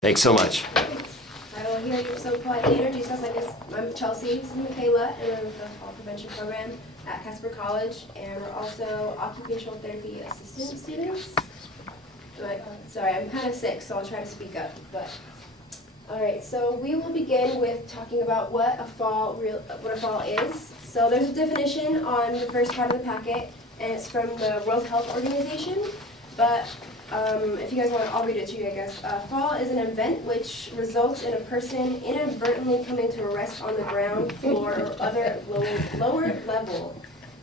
Thanks so much. I will hear you so politely introduce us. I'm Chelsea, this is Michaela, and I'm with the Fall Prevention Program at Casper College, and we're also occupational therapy assistant students. Sorry, I'm kind of sick, so I'll try to speak up. All right, so we will begin with talking about what a fall is. So there's a definition on the first part of the packet, and it's from the World Health Organization. But if you guys want, I'll read it to you, I guess. Fall is an event which results in a person inadvertently coming to a rest on the ground, floor, or other lower level,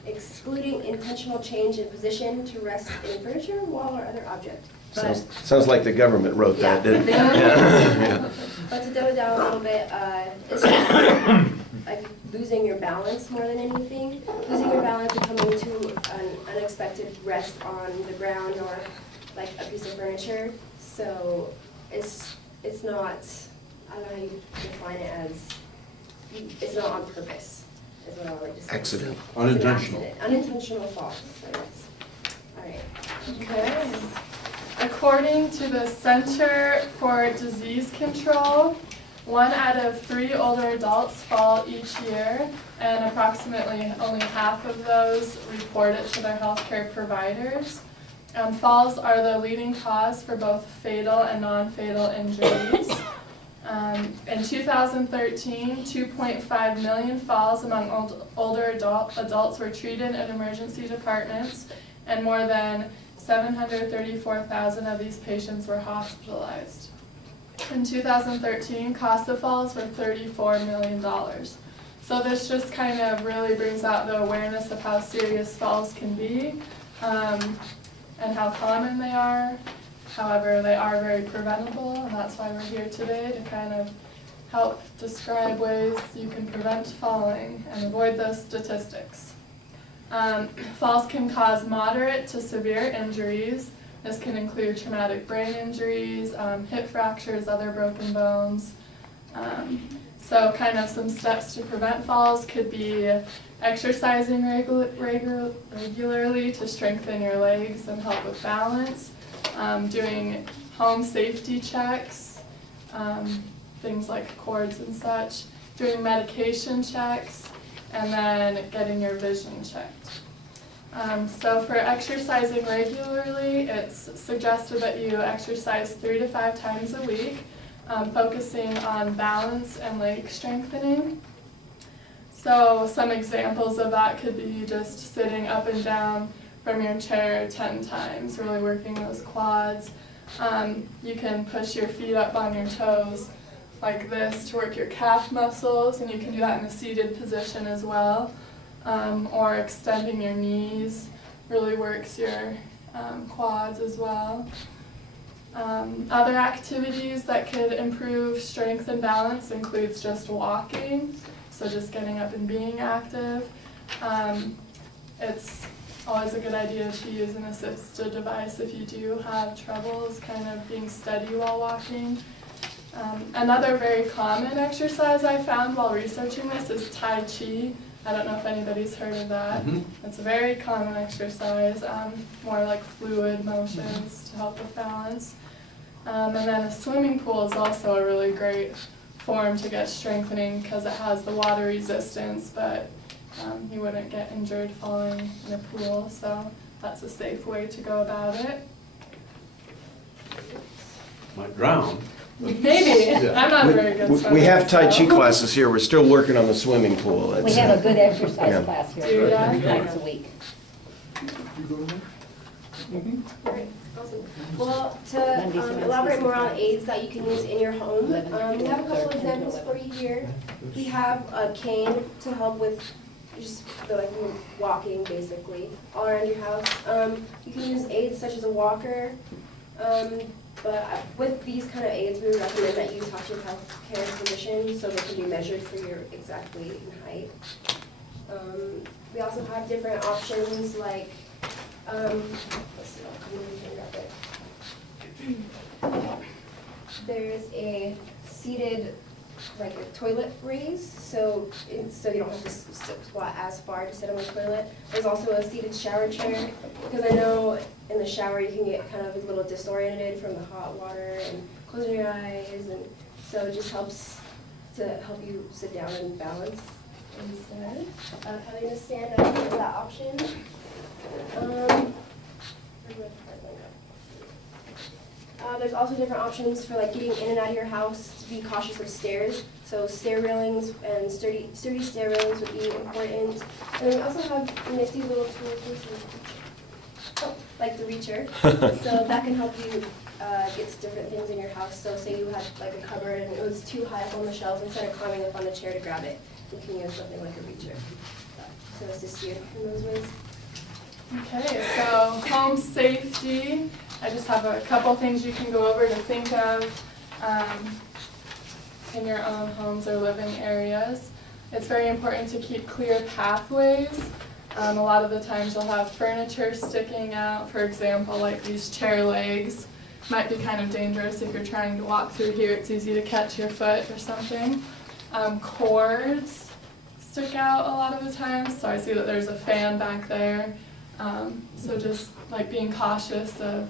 excluding intentional change in position to rest in furniture, wall, or other object. Sounds like the government wrote that, didn't it? Yeah. But to dumb it down a little bit, it's just like losing your balance more than anything. Losing your balance and coming to an unexpected rest on the ground or like a piece of furniture. So it's not, I don't know how you define it as, it's not on purpose, is what I would like to say. Accident. Unintentional. It's an accident. Unintentional fall. So yes. All right. Okay. According to the Center for Disease Control, 1 out of 3 older adults fall each year, and approximately only half of those report it to their healthcare providers. Falls are the leading cause for both fatal and non-fatal injuries. In 2013, 2.5 million falls among older adults were treated in emergency departments, and more than 734,000 of these patients were hospitalized. In 2013, cost of falls were $34 million. So this just kind of really brings out the awareness of how serious falls can be and how common they are. However, they are very preventable, and that's why we're here today, to kind of help describe ways you can prevent falling and avoid those statistics. Falls can cause moderate to severe injuries. This can include traumatic brain injuries, hip fractures, other broken bones. So kind of some steps to prevent falls could be exercising regularly to strengthen your legs and help with balance, doing home safety checks, things like cords and such, doing medication checks, and then getting your vision checked. So for exercising regularly, it's suggested that you exercise 3 to 5 times a week, focusing on balance and leg strengthening. So some examples of that could be just sitting up and down from your chair 10 times, really working those quads. You can push your feet up on your toes like this to work your calf muscles, and you can do that in a seated position as well. Or extending your knees really works your quads as well. Other activities that could improve strength and balance includes just walking, so just getting up and being active. It's always a good idea to use an assistive device if you do have troubles kind of being steady while walking. Another very common exercise I found while researching this is Tai Chi. I don't know if anybody's heard of that. It's a very common exercise, more like fluid motions to help with balance. And then a swimming pool is also a really great form to get strengthening because it has the water resistance, but you wouldn't get injured falling in a pool, so that's a safe way to go about it. Might drown. Maybe. Yeah. I'm not a very good swimmer. We have Tai Chi so. classes here. We're still working on the swimming pool. We have a good exercise Yeah. class here, Do ya? 3 times a week. Great, awesome. Well, to elaborate more on aids that you can use in your home, we have a couple examples for you here. We have a cane to help with just like walking, basically, all around your house. You can use aids such as a walker, but with these kind of aids, we would recommend that you talk to your healthcare physician so they can be measured for your exact weight and height. We also have different options like, let's see, I'll come over here and grab it. There's a seated, like a toilet raise, so you don't have to squat as far to sit on the toilet. There's also a seated shower chair, because I know in the shower you can get kind of a little disoriented from the hot water and closing your eyes, and so it just helps to help you sit down and balance instead of having to stand up. There's that option. There's also different options for like getting in and out of your house to be cautious of stairs. So stair railings and sturdy stair railings would be important. And then we also have nifty little tools, like the reacher. So that can help you get to different things in your house. So say you had like a cupboard and it was too high up on the shelves, instead of climbing up on the chair to grab it, you can use something like a reacher to assist you in those ways. Okay, so home safety. I just have a couple things you can go over to think of in your own homes or living areas. It's very important to keep clear pathways. A lot of the times you'll have furniture sticking out, for example, like these chair legs. Might be kind of dangerous if you're trying to walk through here. It's easy to catch your foot or something. Cords stick out a lot of the times, so I see that there's a fan back there. So just like being cautious of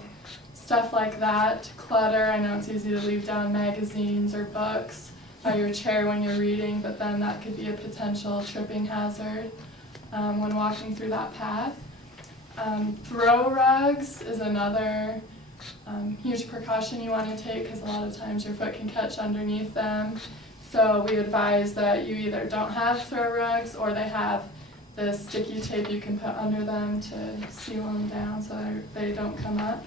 stuff like that. Clutter, I know it's easy to leave down magazines or books by your chair when you're reading, but then that could be a potential tripping hazard when walking through that path. Throw rugs is another huge precaution you want to take, because a lot of times your foot can catch underneath them. So we advise that you either don't have throw rugs or they have the sticky tape you can put under them to seal them down so they don't come up.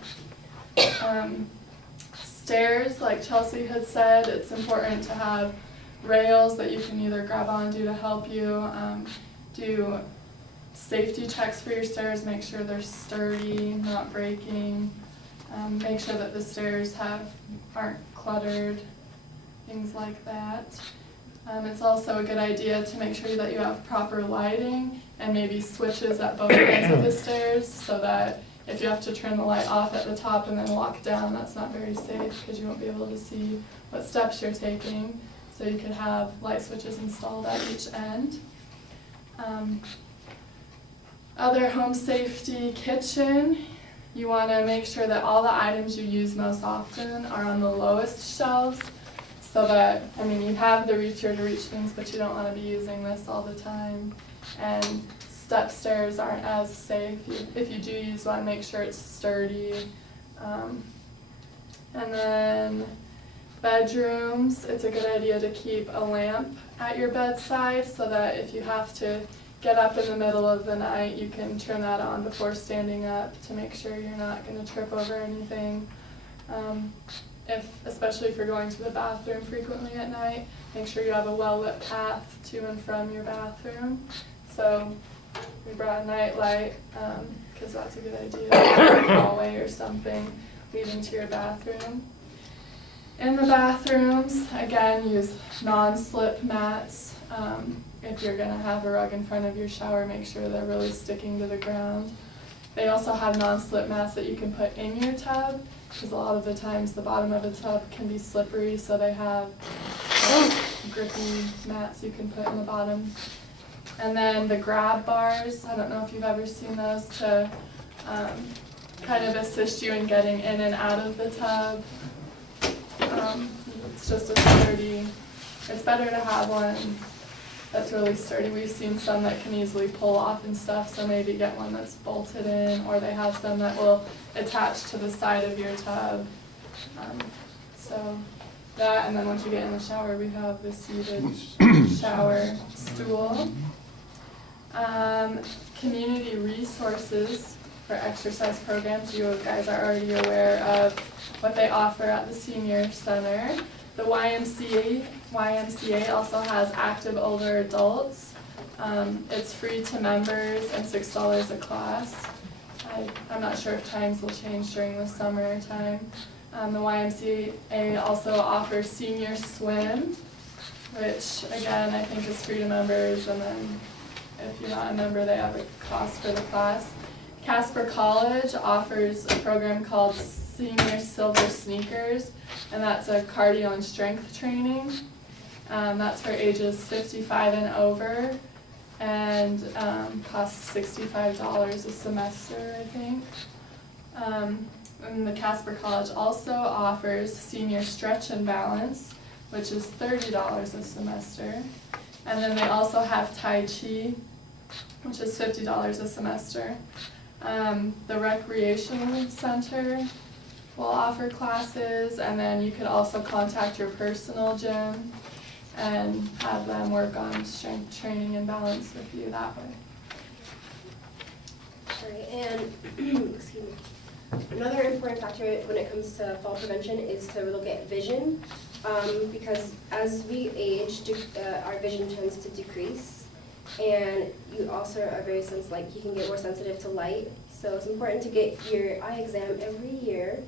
Stairs, like Chelsea had said, it's important to have rails that you can either grab onto to help you. Do safety checks for your stairs, make sure they're sturdy, not breaking. Make sure that the stairs aren't cluttered, things like that. It's also a good idea to make sure that you have proper lighting and maybe switches at both ends of the stairs, so that if you have to turn the light off at the top and then walk down, that's not very safe because you won't be able to see what steps you're taking. So you could have light switches installed at each end. Other home safety, kitchen. You want to make sure that all the items you use most often are on the lowest shelves, so that, I mean, you have the reacher to reach things, but you don't want to be using this all the time. And step stairs aren't as safe. If you do use one, make sure it's sturdy. And then bedrooms, it's a good idea to keep a lamp at your bedside, so that if you have to get up in the middle of the night, you can turn that on before standing up to make sure you're not going to trip over anything. Especially if you're going to the bathroom frequently at night, make sure you have a well-lit path to and from your bathroom. So we brought a night light, because that's a good idea, a hallway or something leading to your bathroom. In the bathrooms, again, use non-slip mats. If you're going to have a rug in front of your shower, make sure they're really sticking to the ground. They also have non-slip mats that you can put in your tub, because a lot of the times the bottom of the tub can be slippery, so they have grippy mats you can put in the bottom. And then the grab bars, I don't know if you've ever seen those, to kind of assist you in getting in and out of the tub. It's just a sturdy, it's better to have one that's really sturdy. We've seen some that can easily pull off and stuff, so maybe get one that's bolted in, or they have some that will attach to the side of your tub. So that, and then once you get in the shower, we have the seated shower stool. Community resources for exercise programs. You guys are already aware of what they offer at the Senior Center. The YMCA also has active older adults. It's free to members and $6 a class. I'm not sure if times will change during the summer time. The YMCA also offers senior swim, which again I think is free to members, and then if you're not a member they have a cost for the class. Casper College offers a program called Senior Silver Sneakers, and that's a cardio and strength training. That's for ages 55 and over, and costs $65 a semester, I think. And the Casper College also offers senior stretch and balance, which is $30 a semester. And then they also have Tai Chi, which is $50 a semester. The Recreation Center will offer classes, and then you could also contact your personal gym and have them work on strength training and balance with you that way. Alright, and excuse me. Another important factor when it comes to fall prevention is to look at vision, because as we age, our vision tends to decrease, and you also are very you can get more sensitive to light. So it's important to get your eye exam every year.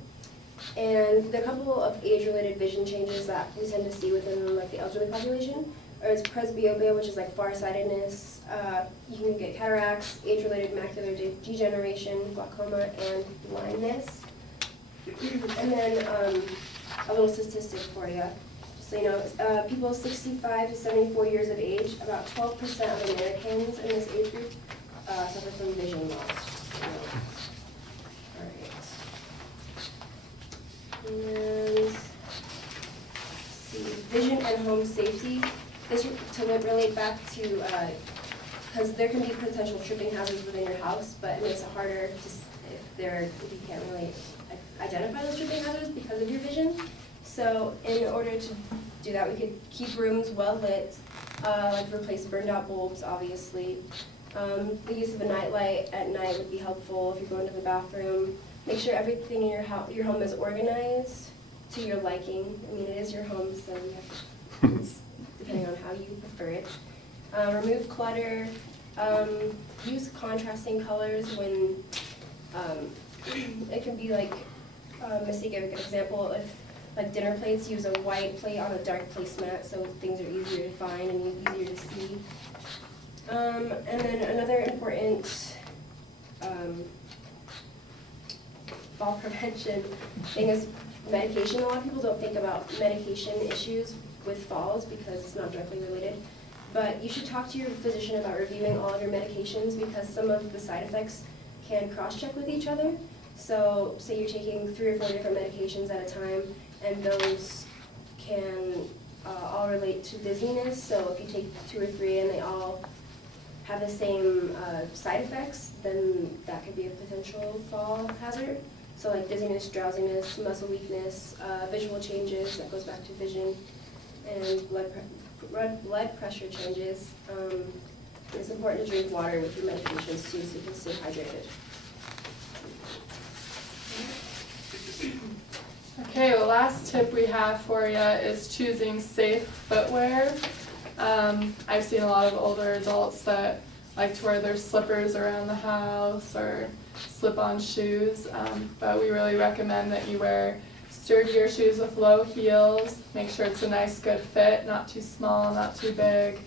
And the couple of age-related vision changes that we tend to see within the elderly population is presbyopia, which is farsightedness. You can get cataracts, age-related macular degeneration, glaucoma, and blindness. And then a little statistic for you. Just so you know, people 65 to 74 years of age, about 12% of Americans in this age group suffer from vision loss. So, all right. And see, vision and home safety. This to relate back to, because there can be potential tripping hazards within your house, but it makes it harder if you can't really identify those tripping hazards because of your vision. So in order to do that, we could keep rooms well lit, replace burned out bulbs, obviously. The use of a nightlight at night would be helpful if you're going to the bathroom. Make sure everything in your home is organized to your liking. I mean, it is your home, so you have to, depending on how you prefer it. Remove clutter. Use contrasting colors when it can be Missy gave a good example. If dinner plates, use a white plate on a dark placemat so things are easier to find and easier to see. And then another important fall prevention thing is medication. A lot of people don't think about medication issues with falls because it's not directly related. But you should talk to your physician about reviewing all of your medications because some of the side effects can cross-check with each other. So say you're taking 3 or 4 different medications at a time, and those can all relate to dizziness. So if you take 2 or 3 and they all have the same side effects, then that could be a potential fall hazard. So dizziness, drowsiness, muscle weakness, visual changes, that goes back to vision, and blood pressure changes. It's important to drink water with your medications too so you can stay hydrated. Okay, the last tip we have for you is choosing safe footwear. I've seen a lot of older adults that like to wear their slippers around the house or slip-on shoes, but we really recommend that you wear sturdier shoes with low heels. Make sure it's a nice good fit, not too small, not too big,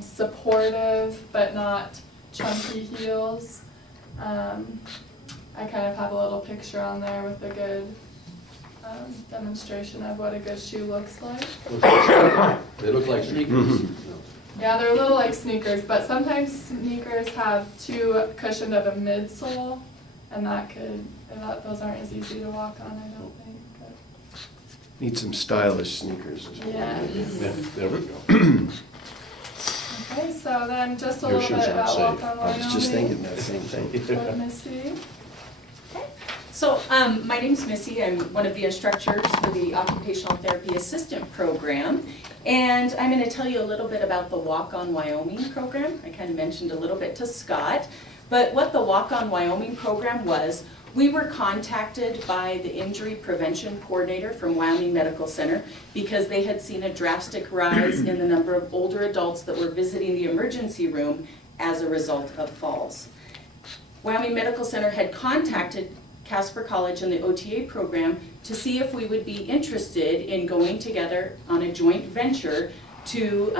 supportive but not chunky heels. I kind of have a little picture on there with a good demonstration of what a good shoe looks like. They look like sneakers. Yeah, they're a little like sneakers, but sometimes sneakers have too cushioned of a midsole, and those aren't as easy to walk on, I don't think. But. Need some stylish sneakers as well. Yeah. Yeah, there we go. Okay, so then just a Your little shoes bit aren't about safe. Walk on I was just Wyoming. thinking that same thing. What, Missy? So my name's Missy. I'm one of the instructors for the Occupational Therapy Assistant Program. And I'm going to tell you a little bit about the Walk on Wyoming program. I kind of mentioned a little bit to Scott. But what the Walk on Wyoming program was, we were contacted by the injury prevention coordinator from Wyoming Medical Center because they had seen a drastic rise in the number of older adults that were visiting the emergency room as a result of falls. Wyoming Medical Center had contacted Casper College and the OTA program to see if we would be interested in going together on a joint venture to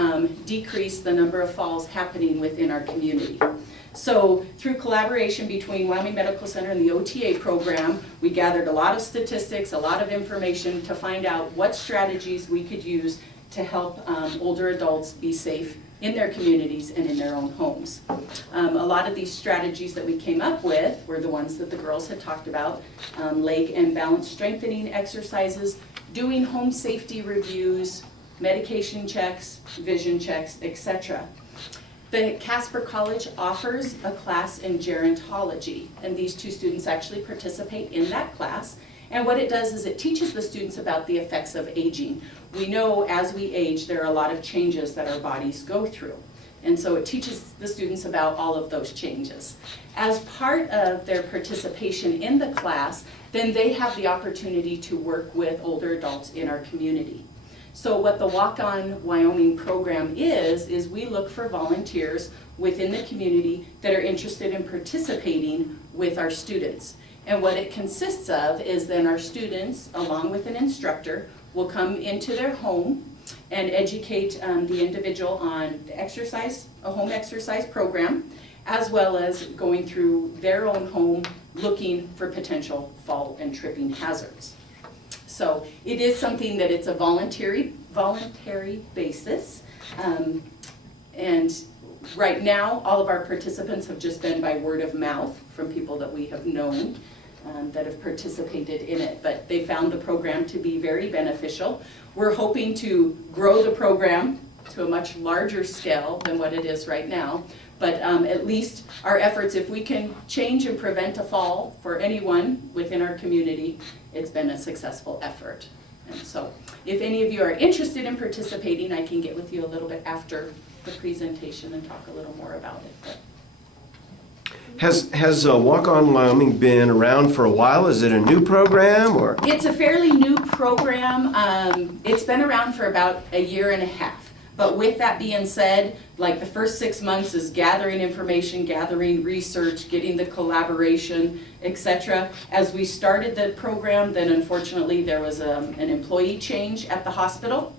decrease the number of falls happening within our community. So through collaboration between Wyoming Medical Center and the OTA program, we gathered a lot of statistics, a lot of information to find out what strategies we could use to help older adults be safe in their communities and in their own homes. A lot of these strategies that we came up with were the ones that the girls had talked about, leg and balance strengthening exercises, doing home safety reviews, medication checks, vision checks, etc. The Casper College offers a class in gerontology, and these two students actually participate in that class. And what it does is it teaches the students about the effects of aging. We know as we age, there are a lot of changes that our bodies go through. And so it teaches the students about all of those changes. As part of their participation in the class, then they have the opportunity to work with older adults in our community. So what the Walk-On Wyoming program is we look for volunteers within the community that are interested in participating with our students. And what it consists of is then our students, along with an instructor, will come into their home and educate the individual on the exercise, a home exercise program, as well as going through their own home looking for potential fall and tripping hazards. So it is something that it's a voluntary basis. And right now, all of our participants have just been by word of mouth from people that we have known that have participated in it. But they found the program to be very beneficial. We're hoping to grow the program to a much larger scale than what it is right now. But at least our efforts, if we can change and prevent a fall for anyone within our community, it's been a successful effort. And so if any of you are interested in participating, I can get with you a little bit after the presentation and talk a little more about it. But Has Walk-On Wyoming been around for a while? Is it a new program or? it's a fairly new program. It's been around for about a year and a half. But with that being said, like the first 6 months is gathering information, gathering research, getting the collaboration, etc. As we started the program, then unfortunately there was an employee change at the hospital.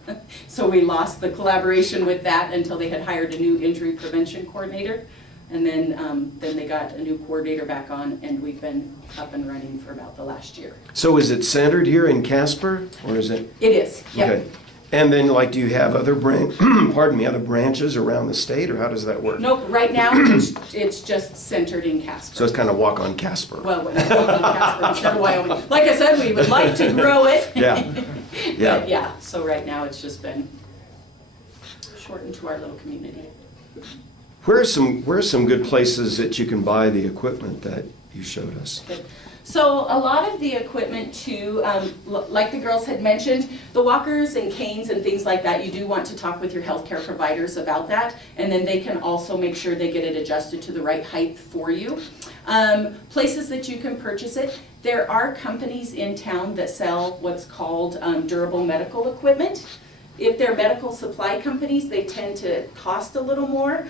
So we lost the collaboration with that until they had hired a new injury prevention coordinator. And then they got a new coordinator back on, and we've been up and running for about the last year. So is it centered here in Casper, or is it? It is, yeah. Okay. And then, like, do you have other other branches around the state, or how does that work? Nope, right now it's just centered in Casper. So it's kind of Walk-On Casper. Well, it's Casper instead of Wyoming. Like I said, we would like to grow it. Yeah. Yeah. But yeah, so right now it's just been shortened to our little community. Where are some good places that you can buy the equipment that you showed us? Good. So a lot of the equipment too, like the girls had mentioned, the walkers and canes and things like that, you do want to talk with your healthcare providers about that, and then they can also make sure they get it adjusted to the right height for you. Places that you can purchase it, there are companies in town that sell what's called durable medical equipment. If they're medical supply companies, they tend to cost a little more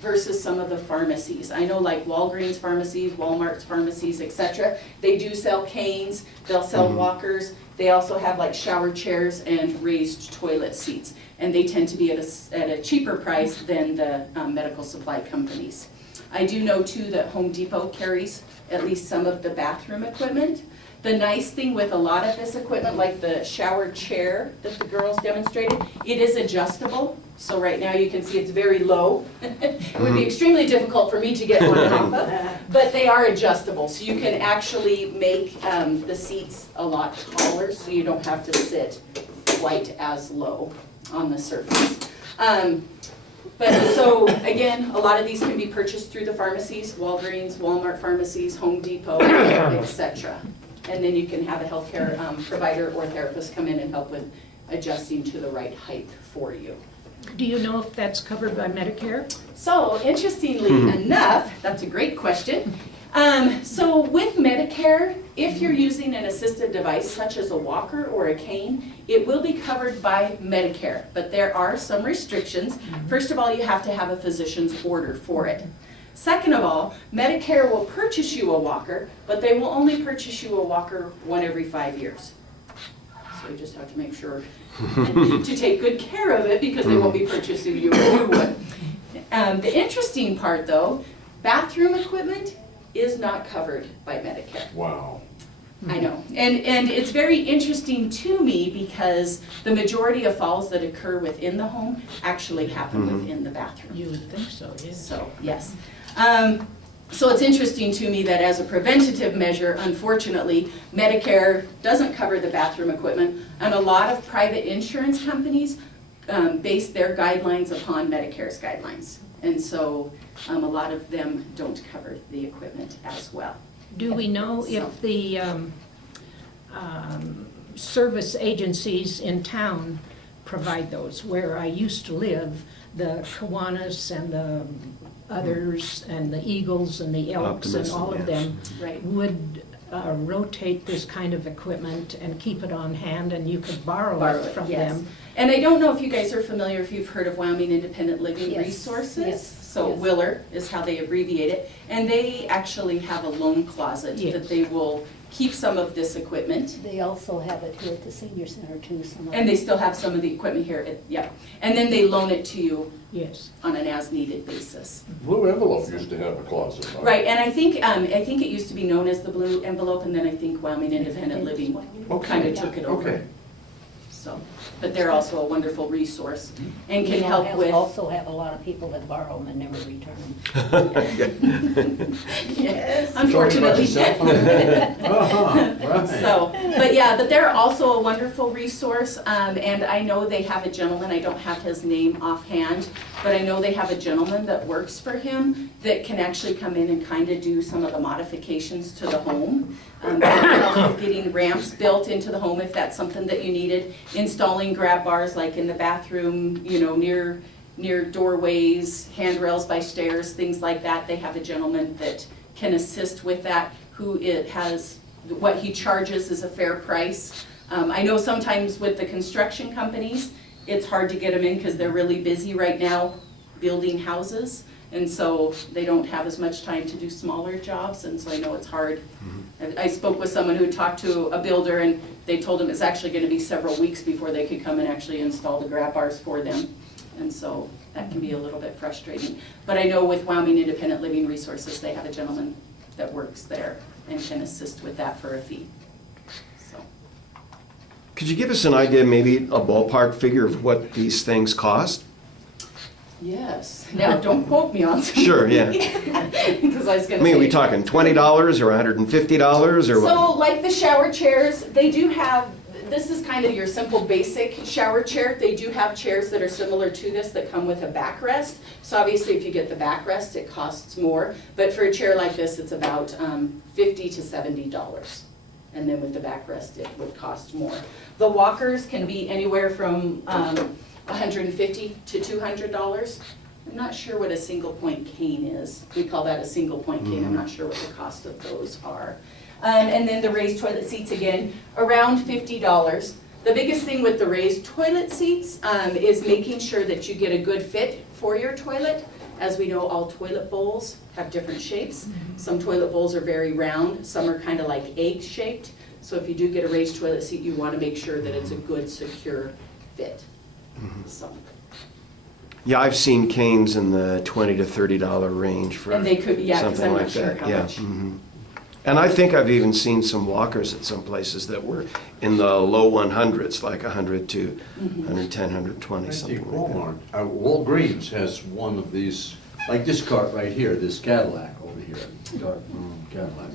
versus some of the pharmacies. I know like Walgreens pharmacies, Walmart's pharmacies, etc. They do sell canes, they'll sell walkers. They also have like shower chairs and raised toilet seats. And they tend to be at a cheaper price than the medical supply companies. I do know too that Home Depot carries at least some of the bathroom equipment. The nice thing with a lot of this equipment, like the shower chair that the girls demonstrated, it is adjustable. So right now you can see it's very low. It would be extremely difficult for me to get one off of, but they are adjustable. So you can actually make the seats a lot taller so you don't have to sit quite as low on the surface. But so again, a lot of these can be purchased through the pharmacies, Walgreens, Walmart pharmacies, Home Depot, etc. And then you can have a healthcare provider or therapist come in and help with adjusting to the right height for you. Do you know if that's covered by Medicare? So interestingly enough, that's a great question. So with Medicare, if you're using an assistive device such as a walker or a cane, it will be covered by Medicare, but there are some restrictions. First of all, you have to have a physician's order for it. Second of all, Medicare will purchase you a walker, but they will only purchase you a walker 1 every 5 years. So you just have to make sure to take good care of it because they won't be purchasing you a new one. The interesting part though, bathroom equipment is not covered by Medicare. Wow. I know. And it's very interesting to me because the majority of falls that occur within the home actually happen within the bathroom. You would think so, yes. So, yes. So it's interesting to me that as a preventative measure, unfortunately, Medicare doesn't cover the bathroom equipment, and a lot of private insurance companies base their guidelines upon Medicare's guidelines. And so a lot of them don't cover the equipment as well. Do we know if the service agencies in town provide those? Where I used to live, the Kiwanis and the others and the Eagles and the Elks and Optimism, all of yes. them Right. would rotate this kind of equipment and keep it on hand, and you could borrow it from yes. them. And I don't know if you guys are familiar, if you've heard of Wyoming Independent Living Yes. Resources. Yes. So Yes. WILLER is how they abbreviate it. And they actually have a loan closet Yes. that they will keep some of this equipment. They also have it here at the senior center too, some of And they still have some of the equipment here, yeah. And then they loan it to you Yes. on an as-needed basis. Blue Envelope used to have a closet. huh? Right, and I think it used to be known as the Blue Envelope, and then I think Wyoming Independent Living kind of took it over. Okay. So, but they're also a wonderful resource and can We help with. also have a lot of people that borrow them and never return them. Yes, Talking about unfortunately. yourself on that? Uh-huh, right. So, but they're also a wonderful resource, and I know they have a gentleman, I don't have his name offhand, but I know they have a gentleman that works for him that can actually come in and kind of do some of the modifications to the home. Getting ramps built into the home if that's something that you needed, installing grab bars like in the bathroom, near doorways, handrails by stairs, things like that. They have a gentleman that can assist with that, what he charges is a fair price. I know sometimes with the construction companies, it's hard to get them in because they're really busy right now building houses. And so they don't have as much time to do smaller jobs, and so I know it's hard. I spoke with someone who talked to a builder, and they told him it's actually gonna be several weeks before they could come and actually install the grab bars for them. And so that can be a little bit frustrating. But I know with Wyoming Independent Living Resources, they have a gentleman that works there and can assist with that for a fee. So, Could you give us an idea, maybe a ballpark figure of what these things cost? yes, now don't quote me on something. Sure, yeah. Because I was gonna I mean, are we say- talking $20 or $150 or what? So like the shower chairs, they do have, this is kind of your simple basic shower chair. They do have chairs that are similar to this that come with a backrest. So obviously if you get the backrest, it costs more. But for a chair like this, it's about $50 to $70. And then with the backrest, it would cost more. The walkers can be anywhere from $150 to $200. I'm not sure what a single point cane is. We call that a single point cane. I'm not sure what the cost of those are. And then the raised toilet seats, again, around $50. The biggest thing with the raised toilet seats is making sure that you get a good fit for your toilet. As we know, all toilet bowls have different shapes. Some toilet bowls are very round, some are kind of like egg shaped. So if you do get a raised toilet seat, you want to make sure that it's a good, secure fit. So, Yeah, I've seen canes in the $20 to $30 range for and they could, yeah, because something I'm like not sure that. how Yeah. much. And I think I've even seen some walkers at some places that were in the low 100s, like 100 to 110, 120, I something think like that. Walmart, Walgreens has one of these, like this cart right here, this Cadillac over here, dark maroon Cadillac.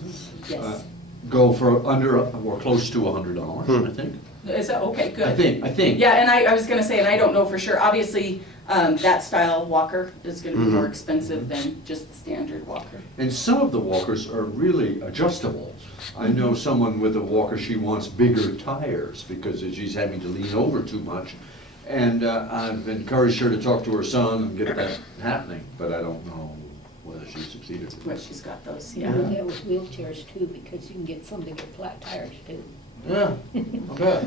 Yes. Go for under, or close to $100, I think. Is that, okay, good. I think. Yeah, and I was gonna say, and I don't know for sure, obviously, that style walker is gonna be more expensive than just the standard walker. And some of the walkers are really adjustable. I know someone with a walker, she wants bigger tires because she's having to lean over too much. And I've encouraged her to talk to her son and get that happening, but I don't know whether she succeeded. But she's got those, You yeah. do that with wheelchairs too, because you can get some bigger flat tires too. Yeah, I bet.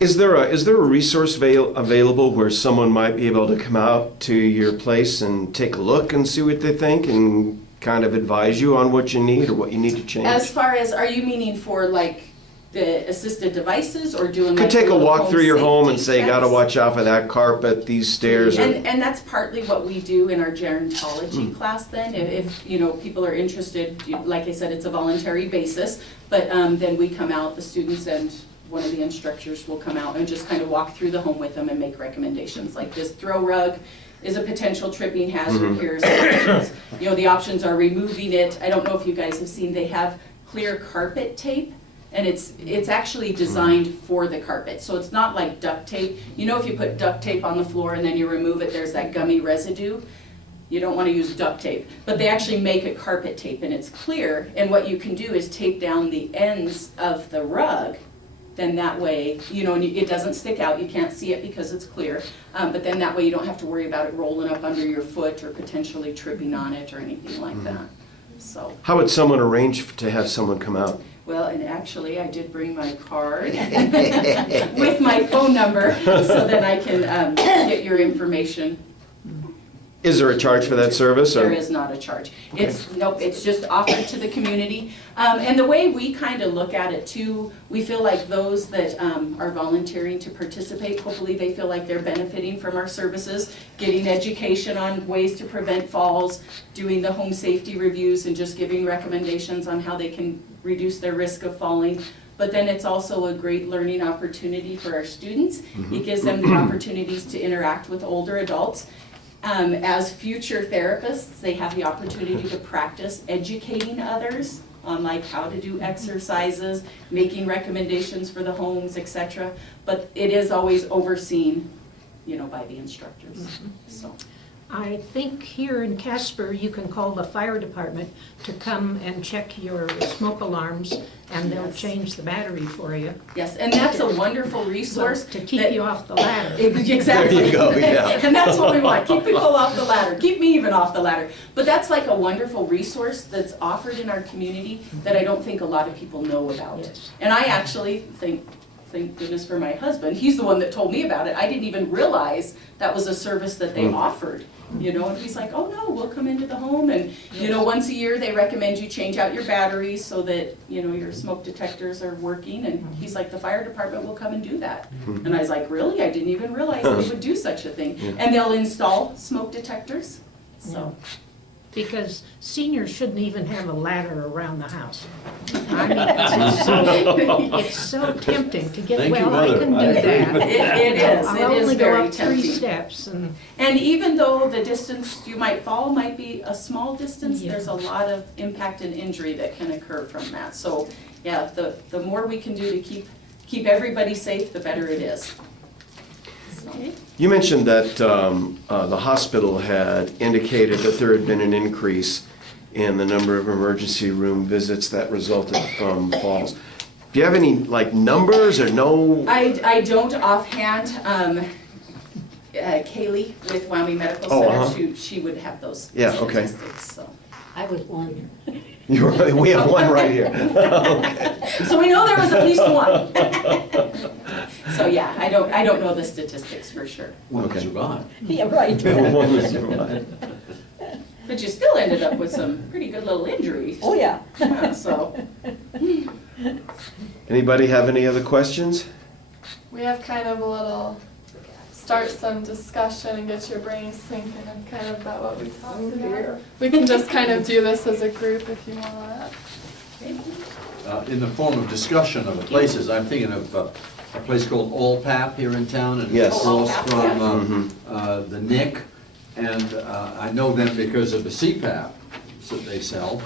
Is there a resource available where someone might be able to come out to your place and take a look and see what they think and kind of advise you on what you need or what you need to change? As far as, are you meaning for like the assisted devices or doing Could like take a little walk through your home and safety say, gotta checks. watch out for that carpet, these stairs. And that's partly what we do in our gerontology class then. If, you know, people are interested, like I said, it's a voluntary basis, but then we come out, the students and one of the instructors will come out and just kind of walk through the home with them and make recommendations. Like this throw rug is a potential tripping hazard, here's the options. You know, the options are removing it. I don't know if you guys have seen, they have clear carpet tape. And it's actually designed for the carpet, so it's not like duct tape. You know, if you put duct tape on the floor and then you remove it, there's that gummy residue. You don't want to use duct tape, but they actually make a carpet tape and it's clear. And what you can do is tape down the ends of the rug. Then that way, you know, and it doesn't stick out. You can't see it because it's clear. But then that way you don't have to worry about it rolling up under your foot or potentially tripping on it or anything like that. So. How would someone arrange to have someone come out? Well, and actually, I did bring my card with my phone number so that I can get your information. Is there a charge for that service? Or? There is not a charge. Nope, it's just offered to the community. And the way we kind of look at it too, we feel like those that are volunteering to participate, hopefully they feel like they're benefiting from our services, getting education on ways to prevent falls, doing the home safety reviews and just giving recommendations on how they can reduce their risk of falling. But then it's also a great learning opportunity for our students. It gives them the opportunities to interact with older adults. As future therapists, they have the opportunity to practice educating others on like how to do exercises, making recommendations for the homes, etc. But it is always overseen, you know, by the instructors. So. I think here in Casper, you can call the fire department to come and check your smoke alarms, and they'll Yes. change the battery for you. Yes, and that's a wonderful resource. To keep that- you off the ladder. Exactly. There you go, yeah. And that's what we want, keep people off the ladder, keep me even off the ladder. But that's like a wonderful resource that's offered in our community that I don't think a lot of people know about. Yes. And I actually thank goodness for my husband, he's the one that told me about it. I didn't even realize that was a service that they offered. You know, and he's like, oh no, we'll come into the home and, you know, once a year they recommend you change out your batteries so that, you know, your smoke detectors are working. And he's like, the fire department will come and do that. And I was like, really? I didn't even realize they would do such a thing. And they'll install smoke detectors. So, Because seniors shouldn't even have a ladder around the house. I mean, it's so tempting to get, Thank you, well, I Mother. can do I agree that. with I'll it is only go very up 3 tempting. steps and, And even though the distance you might fall might be a small distance, Yeah. there's a lot of impact and injury that can occur from that. So, yeah, the more we can do to keep everybody safe, the better it is. So. You mentioned that the hospital had indicated that there had been an increase in the number of emergency room visits that resulted from falls. Do you have any, like, numbers or no? I don't offhand. Kaylee with Wyoming Medical Oh, Center, uh-huh. she would have those Yeah, okay. statistics. So. I was one. We have one right here. So we know there was at least one. So yeah, I don't know the statistics for sure. One Okay. survived. Yeah, right. One was survived. But you still ended up with some pretty good little injuries. Oh, yeah. Yeah, so. Anybody have any other questions? We have kind of a little, start some discussion and get your brains thinking and kind of about what we talked about. We can just kind of do this as a group if you want. In the form of discussion of the places, I'm thinking of a place called All Pap here in town, and Yes. across All Pap, from the Nick, and I know them because of the CPAP that they sell.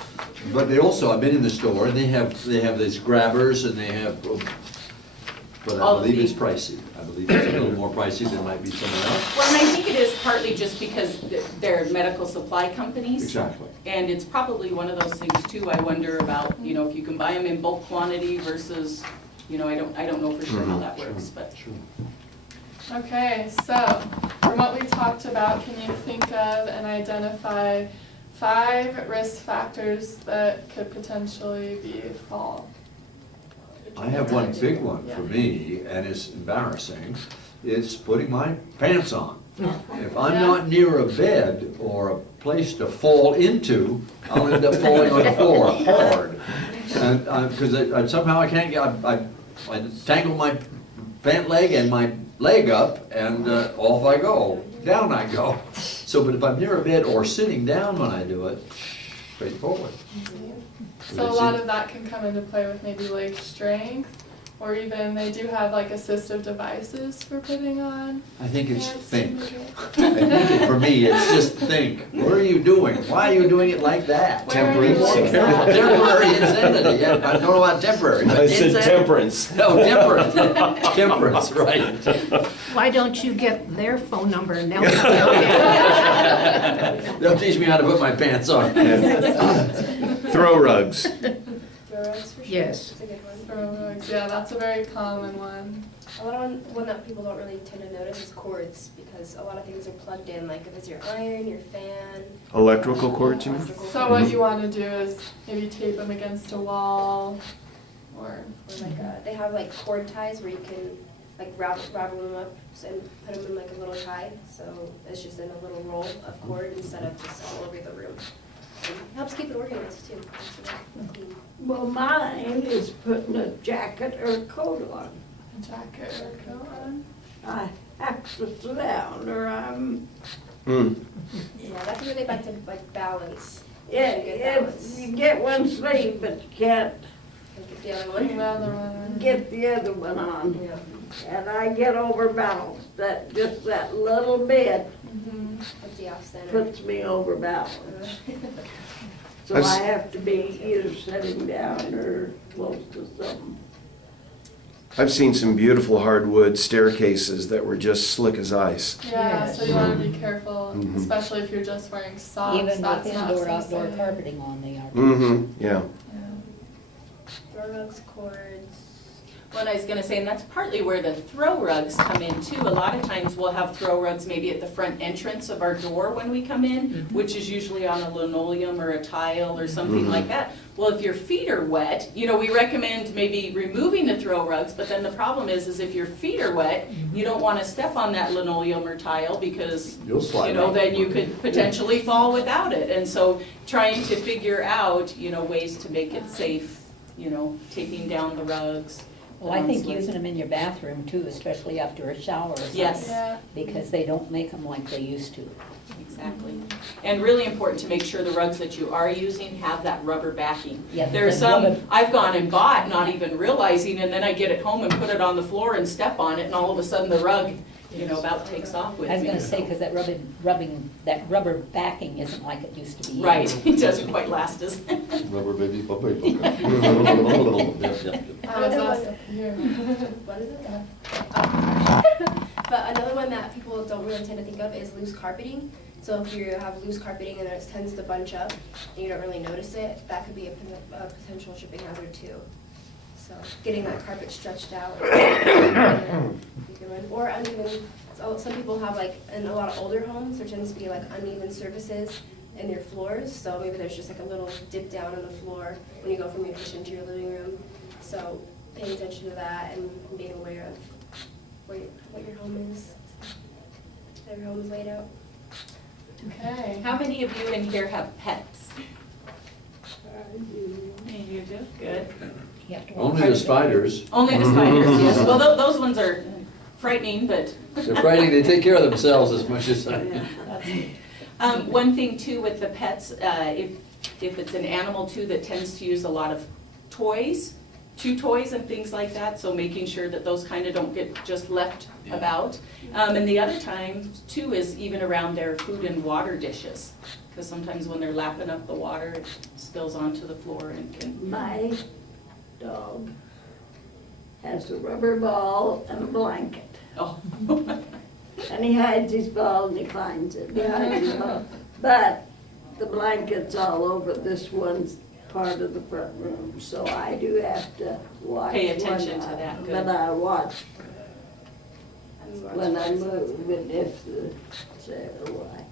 But they also, I've been in the store, and they have these grabbers, and they have, but All I of believe the- it's pricey. I believe it's a little more pricey than might be somewhere else. Well, and I think it is partly just because they're medical supply companies. Exactly. And it's probably one of those things too, I wonder about, you know, if you can buy them in bulk quantity versus, you know, I don't know for sure how that works, but. Sure. Okay, so from what we talked about, can you think of and identify 5 risk factors that could potentially be fall? I have one big one for me, and it's embarrassing, is putting my pants on. If I'm not near a bed or a place to fall into, I'll end up falling on the floor hard. And, because somehow I can't get, I tangle my pant leg and my leg up, and off I go, down I go. So, but if I'm near a bed or sitting down when I do it, straightforward. So a lot of that can come into play with maybe leg strength, or even they do have like assistive devices for putting on. I think it's pants to think. move it. I think for me, it's just think. What are you doing? Why are you doing it like that? Temperance. Temporary insanity. Yeah, I don't know about temporary. But I said insanity. temperance. No, temperance. Temperance, right. Why don't you get their phone number and they'll tell you? They'll teach me how to put my pants on. Throw rugs. Throw rugs for sure. Yes. That's a good one. Throw rugs, yeah, that's a very common one. A lot of one that people don't really tend to notice is cords, because a lot of things are plugged in, like if it's your iron, your fan. Electrical cords, you mean? electrical So what you want to do is maybe tape them against a wall, or Or like they have like cord ties where you can like ravel them up and put them in like a little tie, so it's just in a little roll of cord instead of just all over the room. And it helps keep it organized too. Clean. Well, mine is putting a jacket or a coat on. a jacket or a coat on. I have to sit down or I'm, Hmm. Yeah, that can really back to like balance. yeah, Good yeah, balance. you get one sleeve, but you can't Like if the other one. Another one. get the other one on. Yeah. And I get overbalanced, just that little bit Mhm. What's the off center? puts me overbalanced. So I've I s- have to be either sitting down or close to something. I've seen some beautiful hardwood staircases that were just slick as ice. Yeah, so you want to be careful, Mhm. especially if you're just wearing socks. Even with That's not indoor, so outdoor safe. carpeting on, they are. Mm-hmm, yeah. Yeah. Throw rugs, cords. What I was gonna say, and that's partly where the throw rugs come in too. A lot of times we'll have throw rugs maybe at the front entrance of our door when we come in, which is usually on a linoleum or a tile or something like that. Well, if your feet are wet, you know, we recommend maybe removing the throw rugs, but then the problem is if your feet are wet, you don't wanna step on that linoleum or tile because, You'll slide you know, out. then you could potentially fall without it. And so trying to figure out, you know, ways to make it safe, you know, taking down the rugs. Well, I think using them in your bathroom too, especially after a shower or something. Yes. Yeah. Because they don't make them like they used to. Exactly. And really important to make sure the rugs that you are using have that rubber backing. Yeah, There are the some rubber- I've gone and bought not even realizing, and then I get it home and put it on the floor and step on it, and all of a sudden the rug, you know, about takes off with me. I was gonna say, because that that rubber backing isn't like it used to be. Right, it doesn't quite last as. Rubber baby puppy. I was also here. What is it? But another one that people don't really tend to think of is loose carpeting. So if you have loose carpeting and it tends to bunch up and you don't really notice it, that could be a potential tripping hazard too. So getting that carpet stretched out. Or uneven, so some people have like, in a lot of older homes, there tends to be like uneven surfaces in your floors. So maybe there's just like a little dip down on the floor when you go from your kitchen to your living room. So paying attention to that and being aware of what your home is, how your home is laid out. Okay. How many of you in here have pets? You do? Good. You have to walk Only hard the to- spiders. Only the spiders, yes. Well, those ones are frightening, but. They're frightening, they take care of themselves as much as I. One thing too with the pets, if it's an animal too that tends to use a lot of toys, chew toys and things like that, so making sure that those kind of don't get just left about. And the other time too is even around their food and water dishes, because sometimes when they're lapping up the water, it spills onto the floor and can. My dog has a rubber ball and a blanket. Oh. And he hides his ball and he finds it behind his ball. But the blanket's all over this one part of the front room, so I do have to watch. Pay attention when to that, good. But I watch when I move and if the, say, why.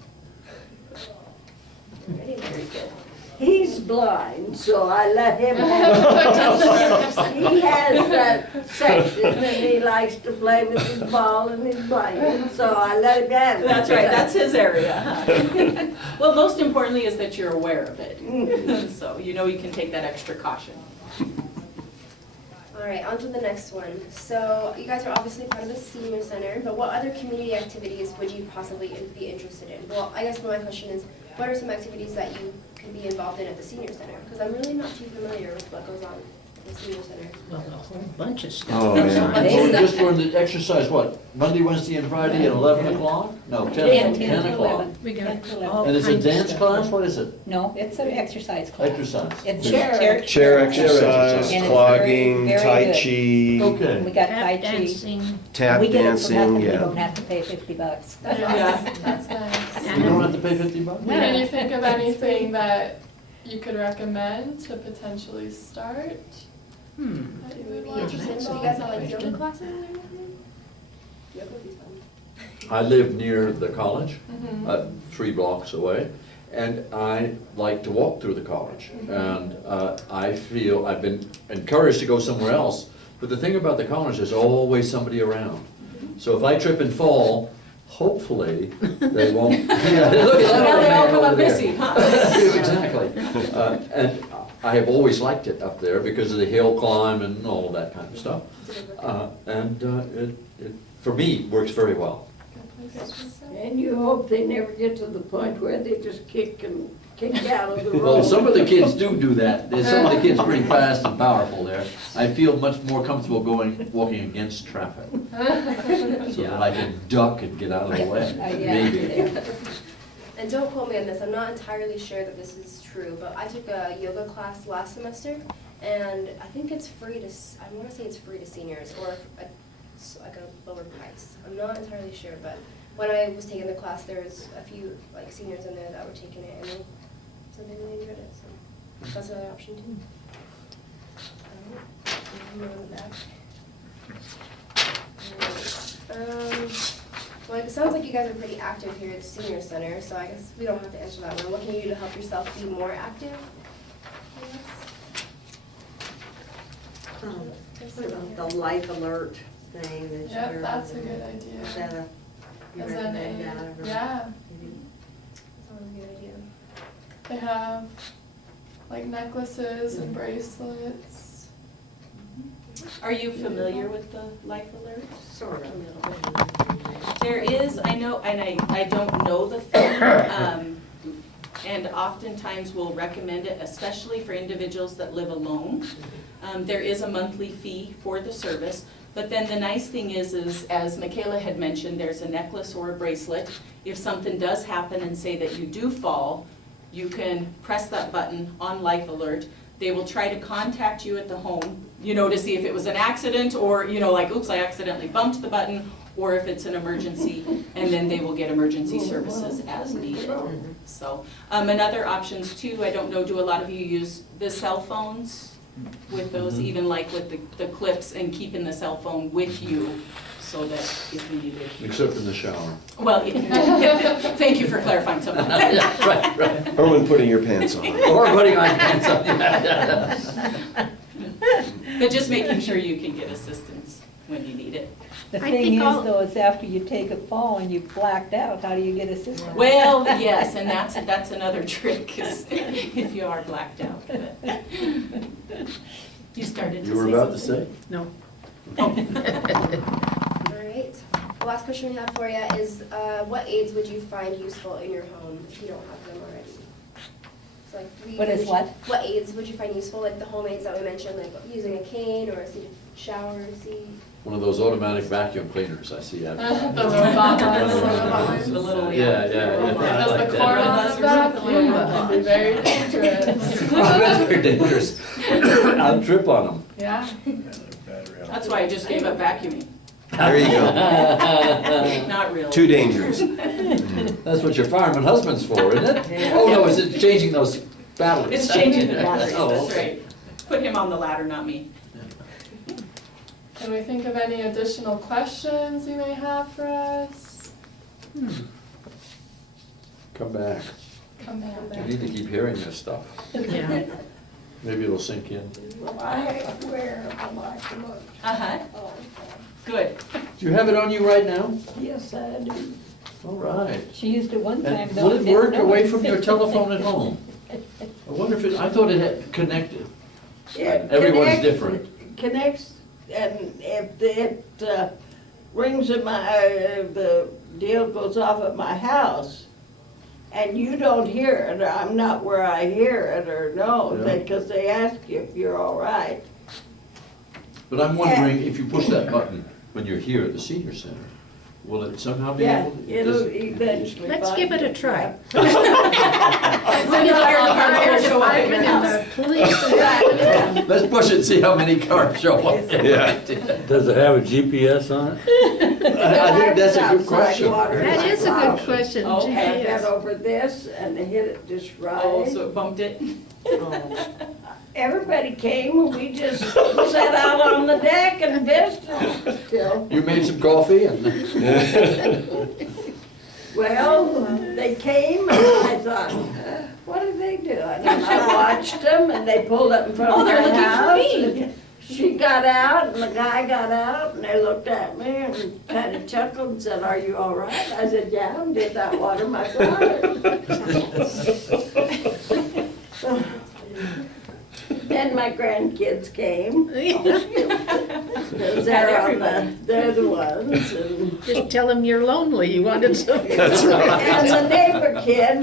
Ready? Very good. He's blind, so I let him have He has that section and he likes to play with his ball and his blanket, so I let him have it. That's right, that's his area, huh? Well, most importantly is that you're aware of it. So you know you can take that extra caution. All right, on to the next one. So you guys are obviously part of the senior center, but what other community activities would you possibly be interested in? Well, I guess my question is, what are some activities that you can be involved in at the senior center? Because I'm really not too familiar with what goes on at the senior center. Well, a whole bunch of stuff. Oh, yeah. Oh, just for the exercise, what, Monday, Wednesday, and Friday at 11 o'clock? No, 10 o'clock. We got 10 to 11. all And is it kinds of dance stuff. class? What is it? No, it's an exercise class. Exercise. It's Chair. Chair exercise. exercise, And it's clogging, very, tai very chi, Okay. We got Tai Tap Chi. dancing. tap We get it for dancing, nothing, we yeah. don't have to pay $50. That's Yeah, awesome. that's nice. You don't have to pay $50? Can you think of anything that you could recommend to potentially start? That you would Be want to interested. get So you guys have like involved? yoga classes or anything? Yoga would be fun. I live near the college, Mhm. 3 blocks away, and I like to walk through the college. And I feel I've been encouraged to go somewhere else, but the thing about the college, there's always somebody around. So if I trip and fall, hopefully they won't. Yeah, look at that Now old they all man come over up there. missing, huh? Exactly. And I have always liked it up there because of the hill climb and all of that kind of stuff. It, for me, works very well. And you hope they never get to the point where they just kick out of the road. Well, some of the kids do that. There's some of the kids pretty fast and powerful there. I feel much more comfortable walking against traffic, so that I can duck and get out of the way, Yeah. maybe. And don't quote me on this, I'm not entirely sure that this is true, but I took a yoga class last semester, and I think it's free to, I want to say it's free to seniors, or like a lower price. I'm not entirely sure, but when I was taking the class, there was a few like seniors in there that were taking it, and they really enjoyed it, so that's another option too. Well, it sounds like you guys are pretty active here at the senior center, so I guess we don't have to answer that one. What can you do to help yourself be more active? What about the life alert thing that Yep, you're. that's a good idea. Is that a, you As an recommend aid, that? or- yeah. That sounds a good idea. They have like necklaces and bracelets. Are you familiar with the Life Alert? Sort A of. little bit. There is, I know, and I don't know the thing, and oftentimes we'll recommend it, especially for individuals that live alone. There is a monthly fee for the service, but then the nice thing is as Michaela had mentioned, there's a necklace or a bracelet. If something does happen and say that you do fall, you can press that button on Life Alert. They will try to contact you at the home, to see if it was an accident or, like, oops, I accidentally bumped the button, or if it's an emergency, and then they will get emergency services as needed. So, another options too, I don't know, do a lot of you use the cell phones with those, even like with the clips and keeping the cell phone with you so that if you need it. Except in the shower. Well, thank you for clarifying something. Yeah, right. Or when putting your pants on. Or putting my pants on. But just making sure you can get assistance when you need it. The I thing think is I'll- though, is after you take a fall and you've blacked out, how do you get assistance? Well, yes, and that's another trick, is if you are blacked out. But you started to say You were about to something? say? No. All right. The last question we have for you is, what aids would you find useful in your home if you don't have them already? So like What is what? What aids would you find useful, like the home aids that we mentioned, like using a cane or a seated shower seat? One of those automatic vacuum cleaners I see out The there. robot ones. The little, Yeah, yeah. I Does like the that. cord on the vacuum? That can be very dangerous. They're dangerous. I'll trip on them. Yeah. that's why I just gave up vacuuming. There you go. Not really. Too dangerous. That's what your fireman husband's for, isn't it? Oh, no, is it changing those batteries? It's changing the batteries, Oh, that's okay. right. Put him on the ladder, not me. Can we think of any additional questions you may have for us? Come back. come back. I need to keep hearing this stuff. Yeah. Maybe it'll sink in. Well, I have to wear a black look. Uh-huh, Oh, good. Do you have it on you right now? yes, I do. All right. She used it one time And though. will it didn't work know away it. from your telephone at home? I wonder if I thought it had connected. It Everyone's connects- different. Connects, and if it rings in my, the deal goes off at my house, and you don't hear it, or I'm not where I hear it, or no, Yeah. because they ask you if you're all right. But I'm wondering if you push that button when you're here at the senior center, will it somehow be Yeah, able to? it'll does it- eventually. Let's find give it a you. try. Send the fire department to show up at your house. And the police and Let's push it and see how many cars show up. Yeah. Does it have a GPS on it? I think that's a good Outside question. water. That is a good question. Okay. I got GPS. over this, and they hit it just Oh, right. so it bumped it? Everybody came, and we just sat out on the deck and visited till, You made some coffee and, well, they came, and I thought, what are they doing? And I watched them, and they pulled up in front Oh, of my they're house. looking for me. and She got out, and the guy got out, and they looked at me and kind of chuckled and said, "Are you all right?" I said, "Yeah, I did not water my garden." Then my grandkids came. Because they're the ones. And Just tell them you're lonely, you wanted some. That's right. and the neighbor kid,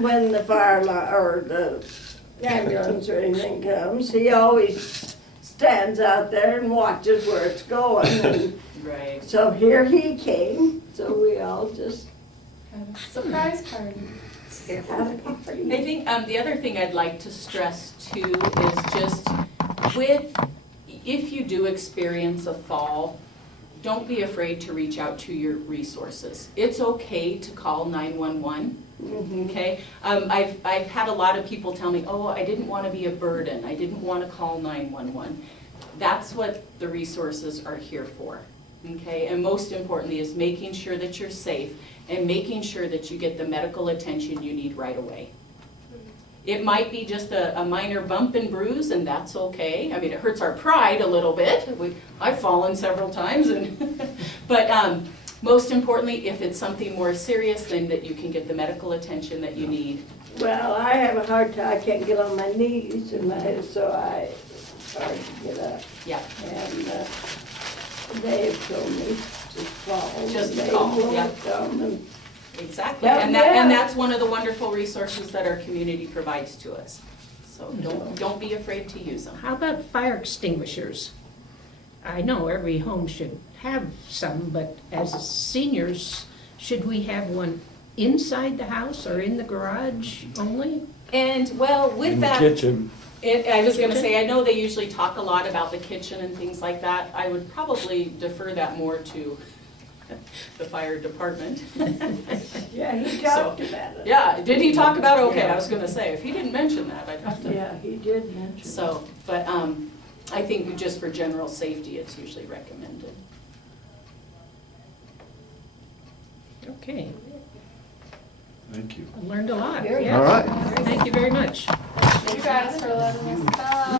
when the fire or the ambulance or anything comes, he always stands out there and watches where it's going. And Right. so here he came, so we all just Surprise party. had a party. I think the other thing I'd like to stress too is just if you do experience a fall, don't be afraid to reach out to your resources. It's okay to call 911, okay? I've had a lot of people tell me, oh, I didn't want to be a burden. I didn't want to call 911. That's what the resources are here for, okay? And most importantly is making sure that you're safe and making sure that you get the medical attention you need right away. It might be just a minor bump and bruise, and that's okay. I mean, it hurts our pride a little bit. I've fallen several times, but most importantly, if it's something more serious, then that you can get the medical attention that you need. Well, I have a hard time, I can't get on my knees, and so it's hard to get up. Yeah. And Dave told me to call. Just They call, will yeah. come and Exactly, Yeah, and yeah. that's one of the wonderful resources that our community provides to us. So don't be afraid to use them. How about fire extinguishers? I know every home should have some, but as seniors, should we have one inside the house or in the garage only? And well, with In the that. kitchen. I was gonna say, I know they usually talk a lot about the kitchen and things like that. I would probably defer that more to the fire department. yeah, he talked about it. Yeah, did he talk about, okay, I was gonna say, if he didn't mention that, I'd have to. Yeah, he did mention. So, but I think just for general safety, it's usually recommended. Okay, thank you. I learned a lot. Very yeah. All right. Thank you very much. Thank you guys for letting us come.